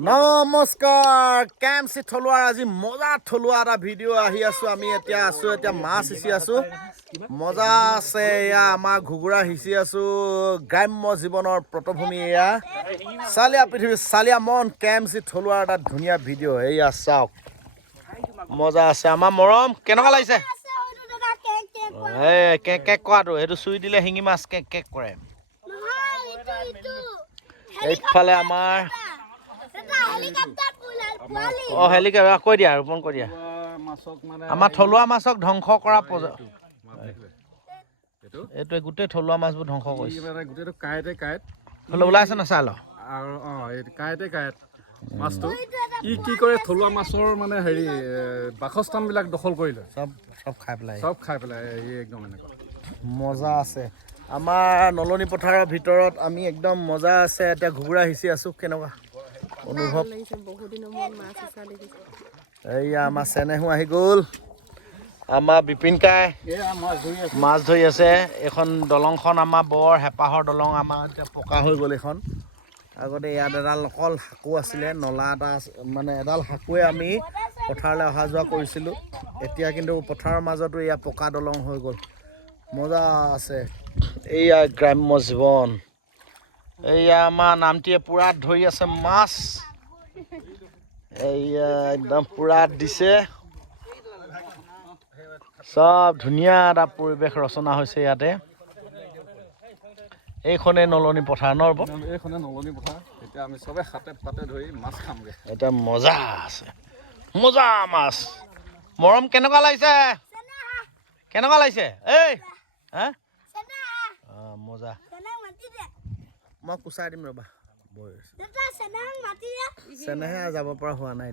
নমস্কাৰ কেমচি থলুৱাৰ আজি মজা থলুৱা এটা ভিডিঅ' আহি আছো আমি এতিয়া মাছ সিঁচি আছো মজা আছে এয়া আমাৰ ঘুগুৰা সিঁচি আছো গ্ৰাম্য জীৱনৰ পটভূমি এয়া চালিয়া পৃথিৱী চালিয়া মন কেমচি থলুৱাৰ এটা ধুনীয়া ভিডিঅ' এয়া চাওক মজা আছে আমাৰ মৰম কেনেকুৱা লাগিছে এই কেক কেক কোৱাটো সেইটো চুই দিলে শিঙি মাছ কেক কেক কৰে এইফালে আমাৰ হেলিকপ্টাৰ কৈ দিয়া ৰোপণ কৰি দিয়া আমাৰ থলুৱা মাছক ধ্বংস কৰা এইটোৱে গোটেই থলুৱা মাছবোৰ ধ্বংস কৰিছে গোটেইটো কাঁইটে কাঁইট ওলাই আছে না চাই ল আৰু কাঁইটে কাঁইট মাছটো কি কৰে থলুৱা মাছৰ মানে হেৰি বাসস্থানবিলাক দখল কৰিলে চব খাই পেলাই একদম এনেকুৱা মজা আছে আমাৰ নলনি পথাৰৰ ভিতৰত আমি একদম মজা আছে এতিয়া ঘুগুৰা সিঁচি আছো কেনেকুৱা অনুভৱ এইয়া আমাৰ চেনেহো আহি গ'ল আমাৰ বিপিন কাই মাছ ধৰি আছে এইখন দলংখন আমাৰ বৰ হেঁপাহৰ দলং আমাৰ এতিয়া পকা হৈ গ'ল এইখন আগতে ইয়াত এডাল অকল শাকু আছিলে নলা এটা মানে এডাল শাকুৱে আমি পথাৰলৈ অহা যোৱা কৰিছিলোঁ এতিয়া কিন্তু পথাৰৰ মাজতো এয়া পকা দলং হৈ গ'ল মজা আছে এইয়া গ্ৰাম্য জীৱন এইয়া আমাৰ নামটিয়ে পুৰা ধৰি আছে মাছ এইয়া একদম পুৰা দিছে চব ধুনীয়া এটা পৰিৱেশ ৰচনা হৈছে ইয়াতে এইখনে নলনি পথাৰ এইখনে নলনি পথাৰ এতিয়া আমি চবে হাতে পাতে ধৰি মাছ খামগে এটা মজা আছে মজা মাছ মৰম কেনেকুৱা লাগিছে এই হা মজা মই কুচাই দিম ৰ'বা চেনেহে যাব পৰা হোৱা নাই